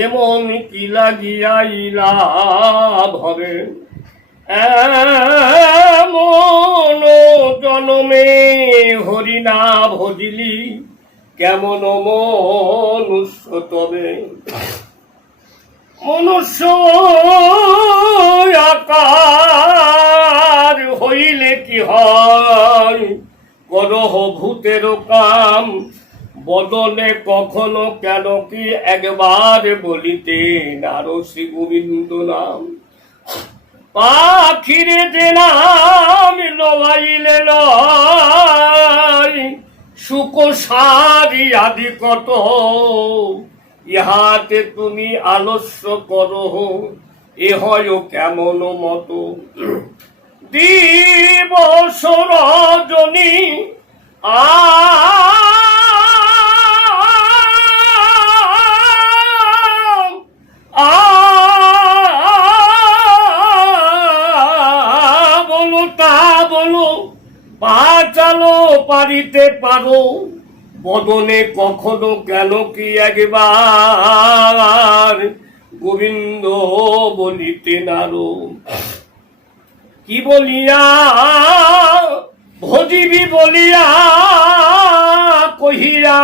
এমন কি লাগিয়া ভবে এমন জনমে হরিনা ভজিলি কেমন মনুষ্য তবে মনুষ্য আকার হইলে কি হয় করহ ভূতের কাম বদলে কখনো কেন কি একবার বলিতেন আরো শ্রী গোবিন্দ নাম পাখিরে যে নাম লইলে লয় সুখ সারি আদি কত ইহাতে তুমি আলস্য করহ এ হয় কেমন মতো দিবস রজনী বলো তা বলো পা চালো পারিতে পারো বদনে কখনো কেন কি একবার গোবিন্দ বলিতে নারো কি বলিয়া ভজিবি বলিয়া কহিয়া